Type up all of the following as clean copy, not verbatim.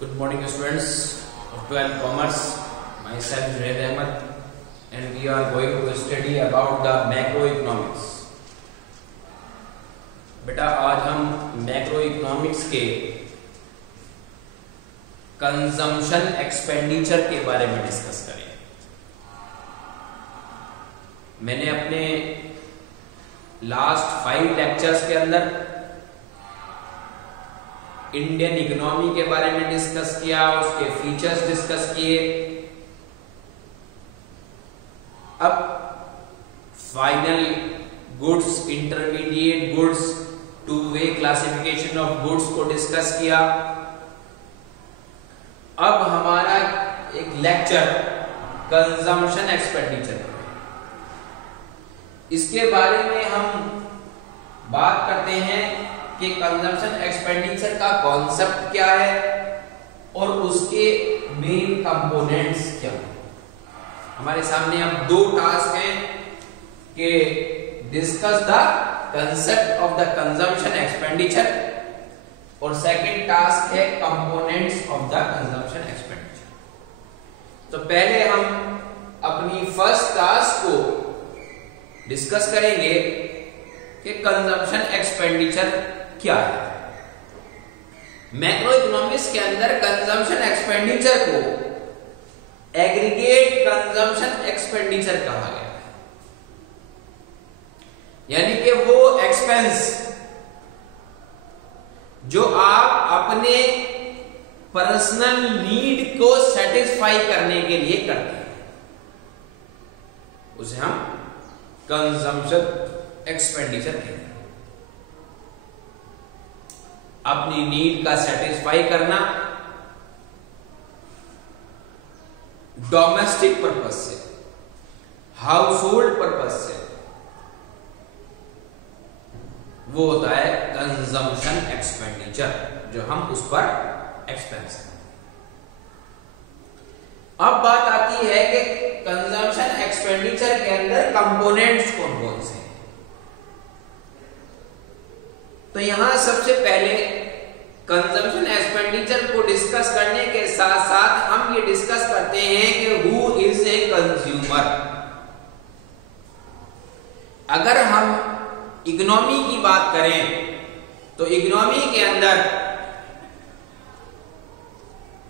Good morning, students of 12th Commerce. Myself Junaid Ahmed, and we are going to study about the macroeconomics. बेटा आज हम macroeconomics के consumption expenditure के बारे में डिस्कस करें। मैंने अपने लास्ट 5 लेक्चर्स के अंदर इंडियन इकोनॉमी के बारे में डिस्कस किया, उसके फीचर्स डिस्कस किए। अब final goods, intermediate goods, two way classification of goods को डिस्कस किया। अब हमारा एक लेक्चर कंजम्पशन एक्सपेंडिचर, इसके बारे में हम बात करते हैं कि कंजम्पशन एक्सपेंडिचर का कॉन्सेप्ट क्या है और उसके मेन कंपोनेंट्स क्या हैं। हमारे सामने अब 2 टास्क हैं कि discuss the concept of the consumption expenditure और सेकंड टास्क है components of the consumption expenditure. तो पहले हम अपनी फर्स्ट टास्क को डिस्कस करेंगे कि कंजम्पशन एक्सपेंडिचर क्या है। मैक्रो इकोनॉमिक्स के अंदर कंजम्पशन एक्सपेंडिचर को एग्रीगेट कंजम्पशन एक्सपेंडिचर कहा गया है, यानी कि वो एक्सपेंस जो आप अपने पर्सनल नीड को सेटिस्फाई करने के लिए करते हैं, उसे हम कंजम्पशन एक्सपेंडिचर कहते हैं। अपनी नीड का सेटिस्फाई करना डोमेस्टिक पर्पस से, हाउस होल्ड पर्पस से, वो होता है कंजम्पशन एक्सपेंडिचर, जो हम उस पर एक्सपेंस हैं। अब बात आती है कि कंजम्पशन एक्सपेंडिचर के अंदर कंपोनेंट्स कौन कौन से हैं। तो यहां सबसे पहले कंजम्पशन एक्सपेंडिचर को डिस्कस करने के साथ साथ हम ये डिस्कस करते हैं कि हु इज ए कंज्यूमर। अगर हम इकोनॉमी की बात करें तो इकोनॉमी के अंदर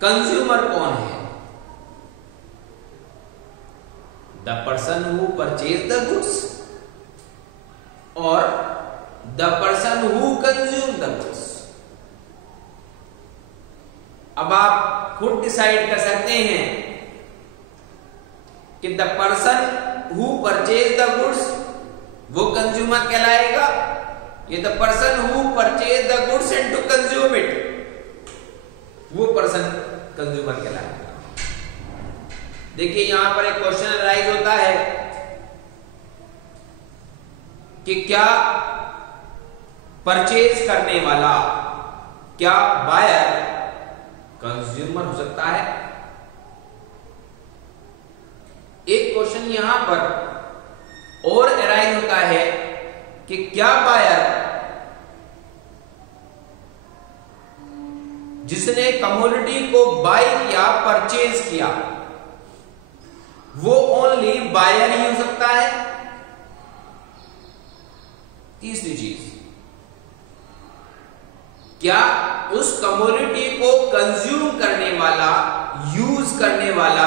कंज्यूमर कौन है? The person who purchase the goods और the person who consume the goods. अब आप खुद डिसाइड कर सकते हैं कि the person who purchase the goods वो कंज्यूमर कहलाएगा, ये the person who purchase the goods and to consume it वो पर्सन कंज्यूमर कहलाएगा। देखिए यहां पर एक क्वेश्चन अराइज होता है कि क्या परचेज करने वाला, क्या बायर कंज्यूमर हो सकता है? एक क्वेश्चन यहां पर और अराइज होता है कि क्या बायर जिसने कमोडिटी को बाय किया, परचेज किया, वो ओनली बायर ही हो सकता है? तीसरी चीज, क्या उस कमोडिटी को कंज्यूम करने वाला, यूज करने वाला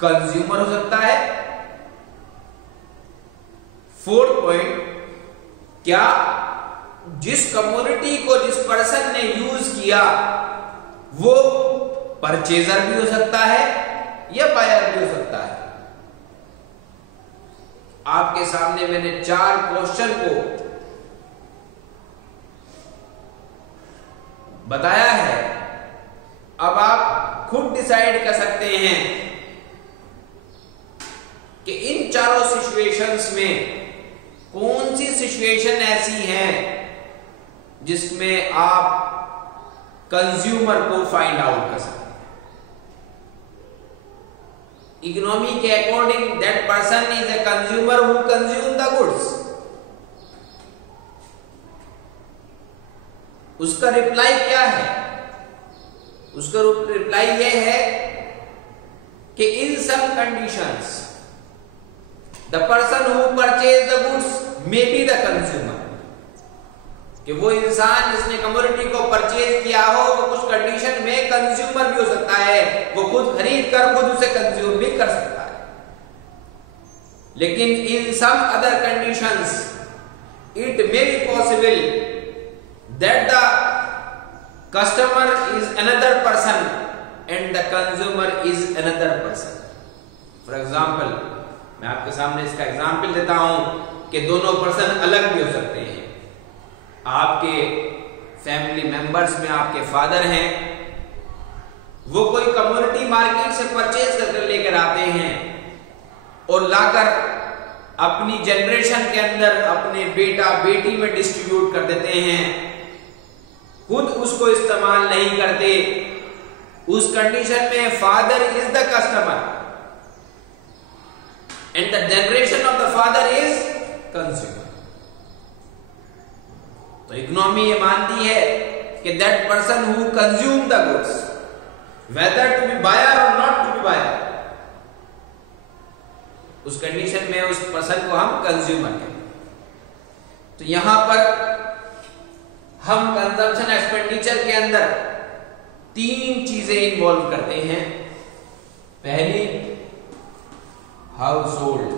कंज्यूमर हो सकता है? फोर्थ पॉइंट, क्या जिस कमोडिटी को जिस पर्सन ने यूज किया वो परचेजर भी हो सकता है या बायर भी हो सकता है? आपके सामने मैंने 4 क्वेश्चन को बताया है। अब आप खुद डिसाइड कर सकते हैं कि इन चारों सिचुएशंस में कौन सी सिचुएशन ऐसी है जिसमें आप कंज्यूमर को फाइंड आउट कर सकते हैं। इकोनॉमी के according that person is a consumer who consume the goods. उसका रिप्लाई क्या है? उसका रिप्लाई ये है कि in some conditions the person who purchase the goods may be the consumer, कि वो इंसान जिसने कमोडिटी को परचेज किया हो वो कुछ कंडीशन में कंज्यूमर भी हो सकता है, वो खुद खरीद कर खुद उसे कंज्यूम भी कर सकता है। लेकिन in some other conditions it may be possible that the customer is another person and the consumer is another person. For example, मैं आपके सामने इसका एग्जाम्पल देता हूं कि दोनों पर्सन अलग भी हो सकते हैं। आपके फैमिली मेंबर्स में आपके फादर हैं, वो कोई कमोडिटी मार्केट से परचेज करके लेकर आते हैं और लाकर अपनी जनरेशन के अंदर अपने बेटा बेटी में डिस्ट्रीब्यूट कर देते हैं, खुद उसको इस्तेमाल नहीं करते। उस कंडीशन में father is the customer and the generation of the father is consumer. तो इकोनॉमी ये मानती है कि that person who consume the goods whether to be buyer और नॉट टू बी बायर, उस कंडीशन में उस पर्सन को हम कंज्यूमर कहते। तो यहां पर हम कंजम्पशन एक्सपेंडिचर के अंदर 3 चीजें इन्वॉल्व करते हैं। पहली, हाउस होल्ड,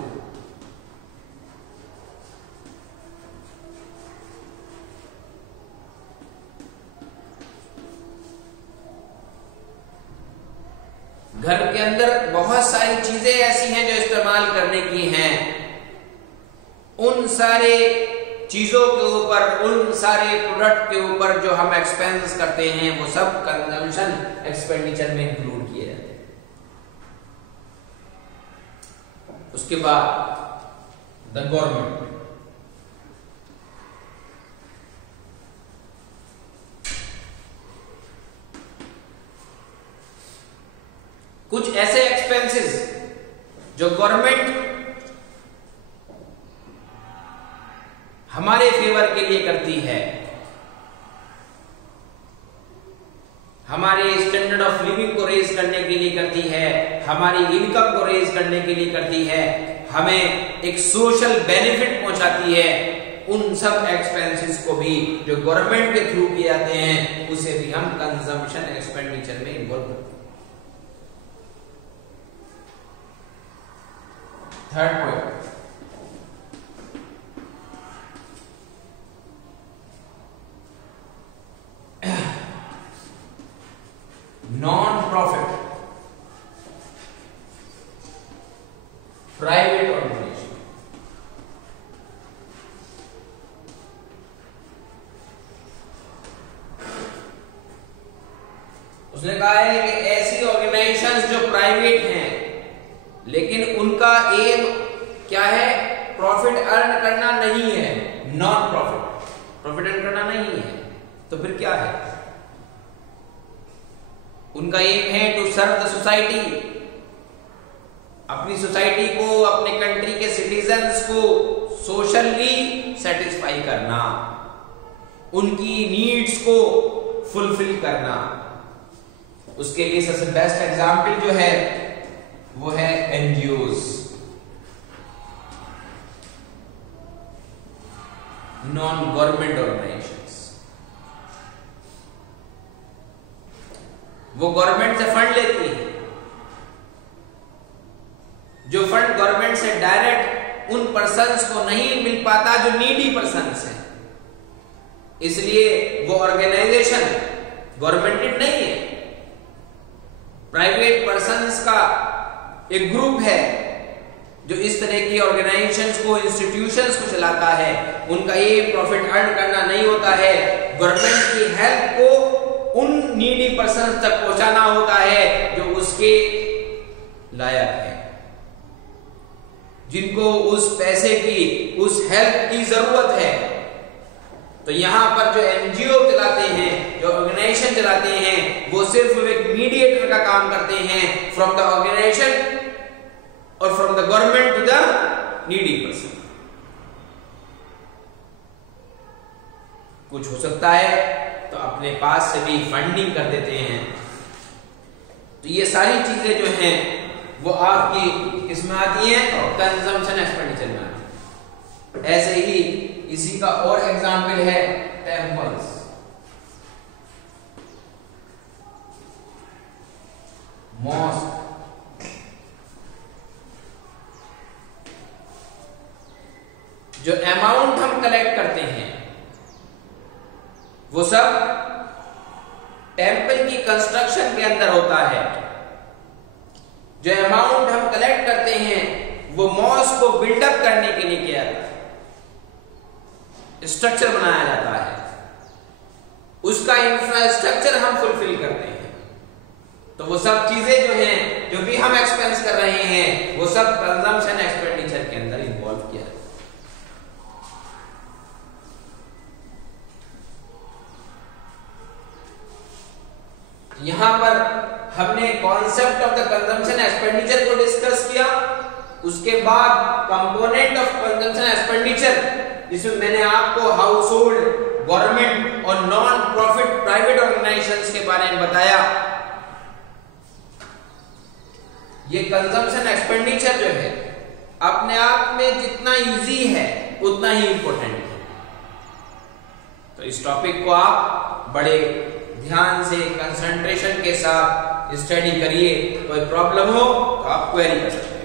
घर के अंदर बहुत सारी चीजें ऐसी हैं जो इस्तेमाल करने की हैं, उन सारे चीजों के ऊपर, उन सारे प्रोडक्ट के ऊपर जो हम एक्सपेंस करते हैं वो सब कंजम्पशन एक्सपेंडिचर में इंक्लूड किए जाते हैं। उसके बाद द गवर्नमेंट, कुछ ऐसे एक्सपेंसेस जो गवर्नमेंट हमारे फेवर के लिए करती है, हमारे स्टैंडर्ड ऑफ लिविंग को रेज करने के लिए करती है, हमारी इनकम को रेज करने के लिए करती है, हमें एक सोशल बेनिफिट पहुंचाती है, उन सब एक्सपेंसेस को भी जो गवर्नमेंट के थ्रू किए जाते हैं उसे भी हम कंजम्पशन एक्सपेंडिचर में इन्वॉल्व करते हैं। Third point, non profit private organization. उसने कहा है कि ऐसी ऑर्गेनाइजेशंस जो प्राइवेट हैं लेकिन उनका एम क्या है, प्रॉफिट अर्न करना नहीं है, नॉन प्रॉफिट, प्रॉफिट अर्न करना नहीं है, तो फिर क्या है? उनका एम है टू सर्व द सोसाइटी, अपनी सोसाइटी को, अपने कंट्री के सिटीजन्स को सोशली सेटिस्फाई करना, उनकी नीड्स को फुलफिल करना। उसके लिए सबसे बेस्ट एग्जाम्पल जो है वो है एनजीओज, नॉन गवर्नमेंट ऑर्गेनाइजेशंस। वो गवर्नमेंट से फंड लेती है, जो फंड गवर्नमेंट से डायरेक्ट उन पर्सन्स को नहीं मिल पाता जो नीडी पर्सन्स हैं, इसलिए वो ऑर्गेनाइजेशन गवर्नमेंटेड नहीं है, प्राइवेट पर्सन्स का एक ग्रुप है जो इस तरह की ऑर्गेनाइजेशंस को, इंस्टीट्यूशंस को चलाता है। उनका ये प्रॉफिट अर्न करना नहीं होता है, गवर्नमेंट की हेल्प को उन नीडी पर्सन्स तक पहुंचाना होता है जो उसके लायक है, जिनको उस पैसे की, उस हेल्प की जरूरत है। तो यहां पर जो एनजीओ चलाते हैं, जो ऑर्गेनाइजेशन चलाते हैं, वो सिर्फ एक मीडिएटर का काम करते हैं फ्रॉम द ऑर्गेनाइजेशन और from the government to the needy person. कुछ हो सकता है तो अपने पास से भी फंडिंग कर देते हैं तो ये सारी चीजें जो हैं वो आपकी किसमें आती हैं? कंजम्पशन एक्सपेंडिचर में आती है। ऐसे ही इसी का और एग्जाम्पल है टेम्पल्स। मॉस्क, जो अमाउंट हम कलेक्ट करते हैं वो सब टेम्पल की कंस्ट्रक्शन के अंदर होता है। जो अमाउंट हम कलेक्ट करते हैं वो मॉस्क को बिल्डअप करने के लिए किया जाता है, स्ट्रक्चर बनाया जाता है, उसका इंफ्रास्ट्रक्चर हम फुलफिल करते हैं। तो वो सब चीजें जो हैं, जो भी हम एक्सपेंस कर रहे हैं, वो सब कंजम्पशन एक्सपेंडिचर के अंदर इन्वॉल्व किया जाता है। यहां पर हमने concept of the consumption expenditure को डिस्कस किया। उसके बाद कंपोनेंट ऑफ कंजम्पशन एक्सपेंडिचर, जिसमें मैंने आपको हाउस होल्ड, गवर्नमेंट और नॉन प्रॉफिट प्राइवेट ऑर्गेनाइजेशंस के बारे में बताया। ये कंजम्पशन एक्सपेंडिचर जो है अपने आप में जितना इजी है उतना ही इंपॉर्टेंट है। तो इस टॉपिक को आप बड़े ध्यान से, कंसंट्रेशन के साथ स्टडी करिए। कोई प्रॉब्लम हो तो आप क्वेरी कर सकते हैं।